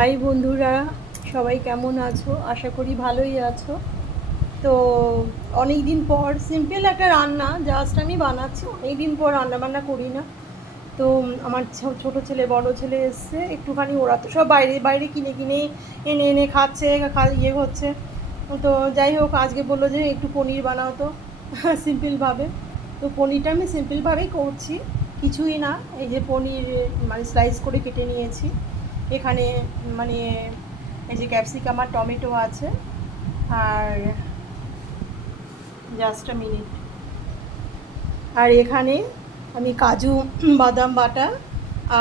High বন্ধুরা, সবাই কেমন আছো? আশা করি ভালোই আছো। তো অনেক দিন পর সিম্পল একটা রান্না জাস্ট আমি বানাচ্ছি। অনেক দিন পর রান্না বান্না করি না। তো আমার ছোটো ছেলে বড় ছেলে এসছে একটুখানি, ওরা তো সব বাইরে বাইরে কিনে কিনে এনে এনে খাচ্ছে, ইয়ে হচ্ছে। তো যাই হোক, আজকে বললো যে একটু পনির বানাও তো সিম্পলভাবে। তো পনিরটা আমি সিম্পলভাবেই করছি, কিছুই না। এই যে পনির মানে স্লাইস করে কেটে নিয়েছি এখানে, মানে এই যে ক্যাপসিকাম আর টমেটো আছে, আর জাস্ট আ মিনিট, আর এখানে আমি কাজু বাদাম বাটা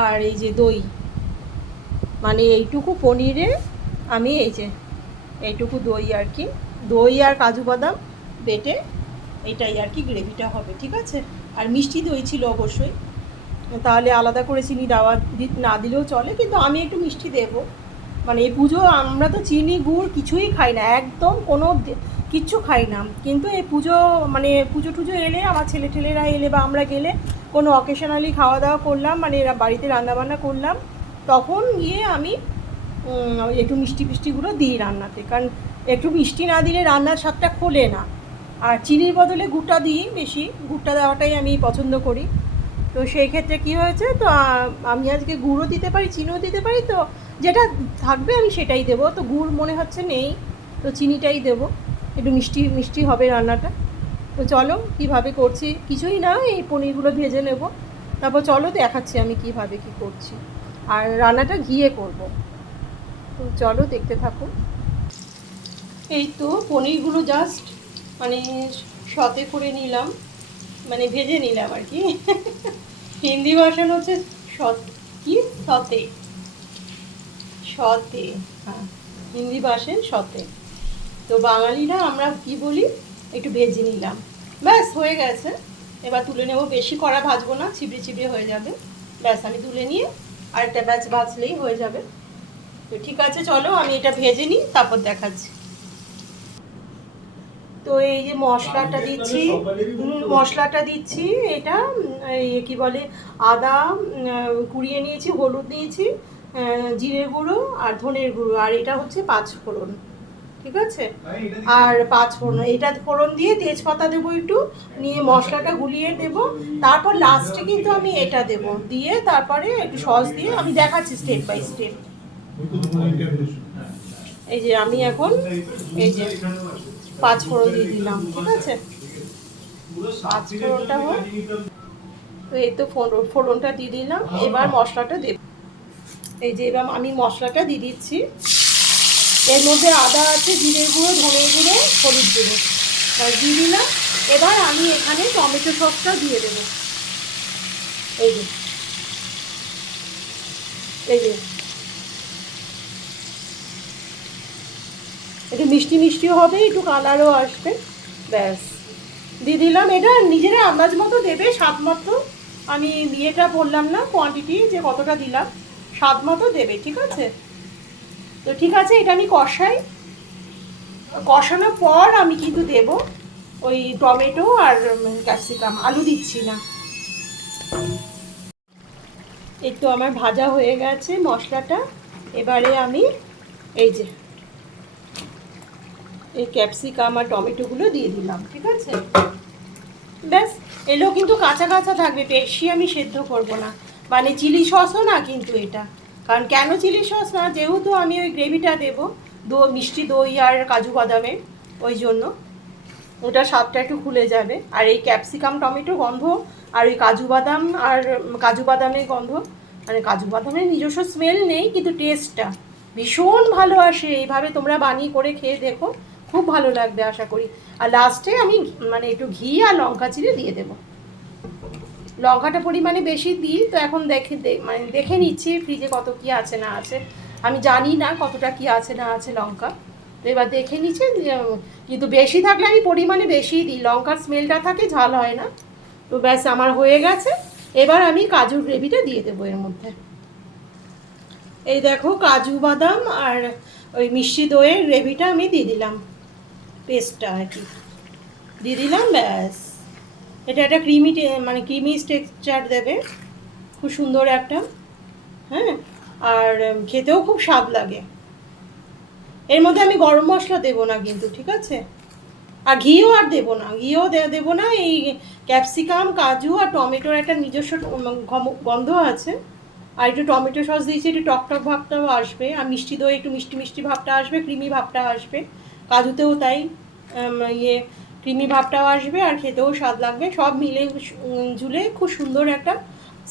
আর এই যে দই, মানে এইটুকু পনিরে আমি এই যে এইটুকু দই আর কি, দই আর কাজু বাদাম বেটে এইটাই আর কি গ্রেভিটা হবে, ঠিক আছে। আর মিষ্টি দই ছিল অবশ্যই, তাহলে আলাদা করে চিনি দেওয়া না দিলেও চলে, কিন্তু আমি একটু মিষ্টি দেবো। মানে এই পুজো আমরা তো চিনি গুড় কিছুই খাই না, একদম কোনো কিচ্ছু খাই না, কিন্তু এই পুজো মানে পুজো টুজো এলে, আমার ছেলেরা এলে বা আমরা গেলে কোনো অকেশনালি খাওয়া দাওয়া করলাম, মানে এরা বাড়িতে রান্নাবান্না করলাম, তখন গিয়ে আমি একটু মিষ্টি ফিষ্টিগুলো দিই রান্নাতে, কারণ একটু মিষ্টি না দিলে রান্নার স্বাদটা খোলে না। আর চিনির বদলে গুড়টা দিই, বেশি গুড়টা দেওয়াটাই আমি পছন্দ করি। তো সেই ক্ষেত্রে কী হয়েছে, তো আমি আজকে গুড়ও দিতে পারি, চিনিও দিতে পারি, তো যেটা থাকবে আমি সেটাই দেবো। তো গুড় মনে হচ্ছে নেই, তো চিনিটাই দেবো, একটু মিষ্টি মিষ্টি হবে রান্নাটা। তো চলো কীভাবে করছি, কিছুই না, এই পনিরগুলো ভেজে নেব, তারপর চলো দেখাচ্ছি আমি কীভাবে কী করছি। আর রান্নাটা ঘিয়ে করব, তো চলো দেখতে থাকো। এই তো পনিরগুলো জাস্ট মানে সতে করে নিলাম, মানে ভেজে নিলাম আর কি হিন্দি ভাষান হচ্ছে সত, কি সতে, সতে, হ্যাঁ হিন্দি ভাষায় সতে। তো বাঙালিরা আমরা কি বলি, একটু ভেজে নিলাম, ব্যাস হয়ে গেছে। এবার তুলে নেবো, বেশি কড়া ভাজবো না, ছিবড়ে ছিবড়ে হয়ে যাবে। ব্যাস আমি তুলে নিয়ে আরেকটা ব্যাচ ভাজলেই হয়ে যাবে। তো ঠিক আছে, চলো আমি এটা ভেজে নিই, তারপর দেখাচ্ছি। তো এই যে মশলাটা দিচ্ছি এটা, এই কি বলে, আদা কুড়িয়ে নিয়েছি, হলুদ নিয়েছি, জিরের গুঁড়ো আর ধনের গুঁড়ো, আর এটা হচ্ছে 5 ফোড়ন, ঠিক আছে। আর 5 ফোড়ন, এটা ফোড়ন দিয়ে তেজপাতা দেবো একটু, নিয়ে মশলাটা গুলিয়ে দেব, তারপর লাস্টে কিন্তু আমি এটা দেব, দিয়ে তারপরে একটু সস দিয়ে আমি দেখাচ্ছি স্টেপ বাই স্টেপ। এই যে আমি এখন এই যে 5 ফোড়ন দিয়ে দিলাম, ঠিক আছে। 5 ফোড়নটা হোক, তো এই তো ফোড়নটা দিয়ে দিলাম, এবার মশলাটা দেব। এই যে এবার আমি মশলাটা দিয়ে দিচ্ছি, এর মধ্যে আদা আছে, জিরের গুঁড়ো, ধনের গুঁড়ো, হলুদ গুঁড়ো দিয়ে দিলাম। এবার আমি এখানে টমেটো সসটা দিয়ে দেবো, এই যে এই যে একটু মিষ্টি মিষ্টিও হবে, একটু কালারও আসবে, ব্যাস দিয়ে দিলাম। এটা নিজেরা আন্দাজ মতো দেবে, স্বাদ মতো। আমি ইয়েটা বললাম না কোয়ান্টিটি, যে কতটা দিলাম, স্বাদ মতো দেবে, ঠিক আছে। তো ঠিক আছে, এটা আমি কষানোর পর আমি কিন্তু দেব ওই টমেটো আর ক্যাপসিকাম, আলু দিচ্ছি না। এই তো আমার ভাজা হয়ে গেছে মশলাটা, এবারে আমি এই যে এই ক্যাপসিকাম আর টমেটোগুলো দিয়ে দিলাম, ঠিক আছে। ব্যাস, এলো কিন্তু কাঁচা কাঁচা থাকবে, বেশি আমি সেদ্ধ করব না, মানে চিলি সসও না কিন্তু এটা। কারণ কেন চিলি সস না, যেহেতু আমি ওই গ্রেভিটা দেবো মিষ্টি দই আর কাজু বাদামের, ওই জন্য ওটা স্বাদটা একটু খুলে যাবে। আর এই ক্যাপসিকাম টমেটো গন্ধ আর ওই কাজু বাদামের গন্ধ, মানে কাজু বাদামের নিজস্ব স্মেল নেই, কিন্তু টেস্টটা ভীষণ ভালো আসে। এইভাবে তোমরা বানিয়ে করে খেয়ে দেখো, খুব ভালো লাগবে আশা করি। আর লাস্টে আমি মানে একটু ঘি আর লঙ্কা চিড়ে দিয়ে দেবো, লঙ্কাটা পরিমাণে বেশি দিই তো। এখন মানে দেখে নিচ্ছি ফ্রিজে কত কি আছে না আছে, আমি জানি না কতটা কি আছে না আছে লঙ্কা, তো এবার দেখে নিচ্ছি। কিন্তু বেশি থাকলে আমি পরিমাণে বেশিই দিই, লঙ্কার স্মেলটা থাকে, ঝাল হয় না। তো ব্যাস আমার হয়ে গেছে, এবার আমি কাজুর গ্রেভিটা দিয়ে দেবো এর মধ্যে। এই দেখো কাজু বাদাম আর ওই মিষ্টি দইয়ের গ্রেভিটা আমি দিয়ে দিলাম, পেস্টটা আর কি দিয়ে দিলাম, ব্যাস। এটা একটা ক্রিমি, মানে ক্রিমি টেক্সচার দেবে, খুব সুন্দর একটা, হ্যাঁ। আর খেতেও খুব স্বাদ লাগে। এর মধ্যে আমি গরম মশলা দেবো না কিন্তু, ঠিক আছে? আর ঘিও আর দেবো না, ঘিও দেবো না। এই ক্যাপসিকাম, কাজু আর টমেটোর একটা নিজস্ব গন্ধ আছে। আর একটু টমেটো সস দিয়েছি, একটু টক ভাবটাও আসবে। আর মিষ্টি দই একটু মিষ্টি মিষ্টি ভাবটা আসবে, ক্রিমি ভাবটা আসবে। কাজুতেও তাই ক্রিমি ভাবটাও আসবে, আর খেতেও স্বাদ লাগবে। সব মিলে ঝুলে খুব সুন্দর একটা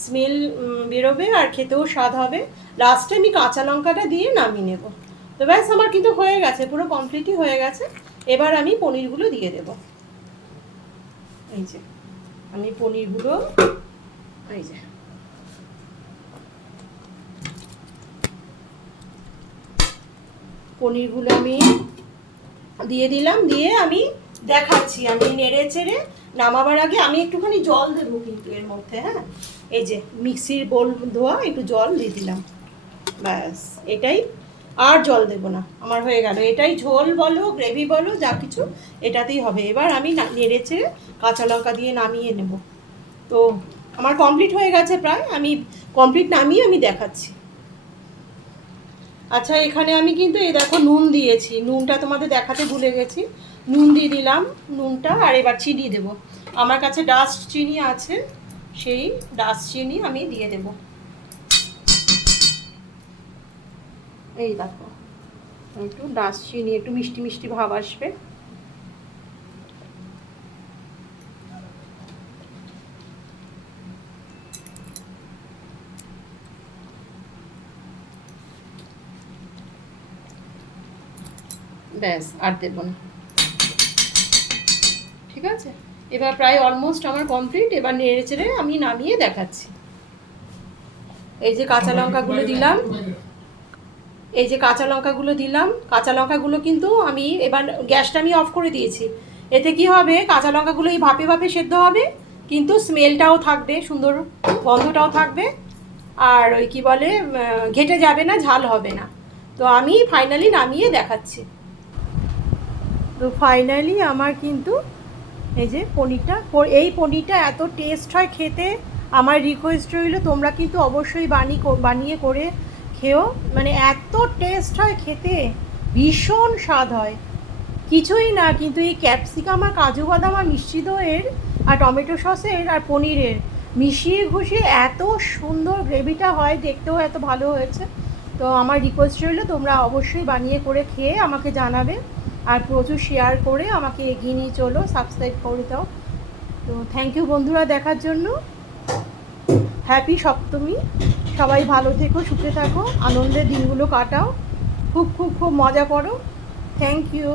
স্মেল বেরোবে, আর খেতেও স্বাদ হবে। লাস্টে আমি কাঁচা লঙ্কাটা দিয়ে নামিয়ে নেব। তো ব্যাস, আমার কিন্তু হয়ে গেছে, পুরো কমপ্লিটই হয়ে গেছে। এবার আমি পনিরগুলো দিয়ে দেব। এই যে আমি পনিরগুলো, এই যে পনিরগুলো আমি দিয়ে দিলাম। দিয়ে আমি দেখাচ্ছি, আমি নেড়ে চেড়ে নামাবার আগে আমি একটুখানি জল দেবো কিন্তু এর মধ্যে। হ্যাঁ, এই যে মিক্সির বোল ধোয়া, একটু জল দিয়ে দিলাম। ব্যাস, এটাই। আর জল দেবো না, আমার হয়ে গেল। এটাই ঝোল বলো, গ্রেভি বলো, যা কিছু এটাতেই হবে। এবার আমি নেড়ে চেড়ে কাঁচা লঙ্কা দিয়ে নামিয়ে নেব। তো আমার কমপ্লিট হয়ে গেছে প্রায়। আমি কমপ্লিট নামিয়ে আমি দেখাচ্ছি। আচ্ছা, এখানে আমি কিন্তু এই দেখো নুন দিয়েছি, নুনটা তোমাদের দেখাতে ভুলে গেছি। নুন দিয়ে দিলাম, নুনটা। আর এবার চিনি দেবো। আমার কাছে ডাস্ট চিনি আছে, সেই ডাস্ট চিনি আমি দিয়ে দেব। এই দেখো, একটু ডাস্ট চিনি, একটু মিষ্টি মিষ্টি ভাব আসবে। ব্যাস, আর দেবো না, ঠিক আছে? এবার প্রায় অলমোস্ট আমার কমপ্লিট। এবার নেড়ে চেড়ে আমি নামিয়ে দেখাচ্ছি। এই যে কাঁচা লঙ্কাগুলো দিলাম, এই যে কাঁচা লঙ্কাগুলো দিলাম। কাঁচা লঙ্কাগুলো কিন্তু আমি এবার গ্যাসটা আমি অফ করে দিয়েছি। এতে কি হবে, কাঁচা লঙ্কাগুলো এই ভাপে ভাপে সেদ্ধ হবে, কিন্তু স্মেলটাও থাকবে, সুন্দর গন্ধটাও থাকবে। আর ওই কি বলে, ঘেটে যাবে না, ঝাল হবে না। তো আমি ফাইনালি নামিয়ে দেখাচ্ছি। তো ফাইনালি আমার কিন্তু এই যে পনিরটা, এই পনিরটা এত টেস্ট হয় খেতে। আমার রিকোয়েস্ট রইল, তোমরা কিন্তু অবশ্যই বানিয়ে করে খেও। মানে এত টেস্ট হয় খেতে, ভীষণ স্বাদ হয়। কিছুই না, কিন্তু এই ক্যাপসিকাম আর কাজু বাদাম আর মিষ্টি দইয়ের আর টমেটো সসের আর পনিরের মিশিয়ে ঘুষিয়ে এত সুন্দর গ্রেভিটা হয়, দেখতেও এত ভালো হয়েছে। তো আমার রিকোয়েস্ট রইল, তোমরা অবশ্যই বানিয়ে করে খেয়ে আমাকে জানাবে। আর প্রচুর শেয়ার করে আমাকে এগিয়ে নিয়ে চলো, সাবস্ক্রাইব করে দাও। তো থ্যাংক ইউ বন্ধুরা দেখার জন্য। হ্যাপি সপ্তমী। সবাই ভালো থেকো, সুখে থাকো, আনন্দের দিনগুলো কাটাও, খুব খুব খুব মজা করো। Thank you.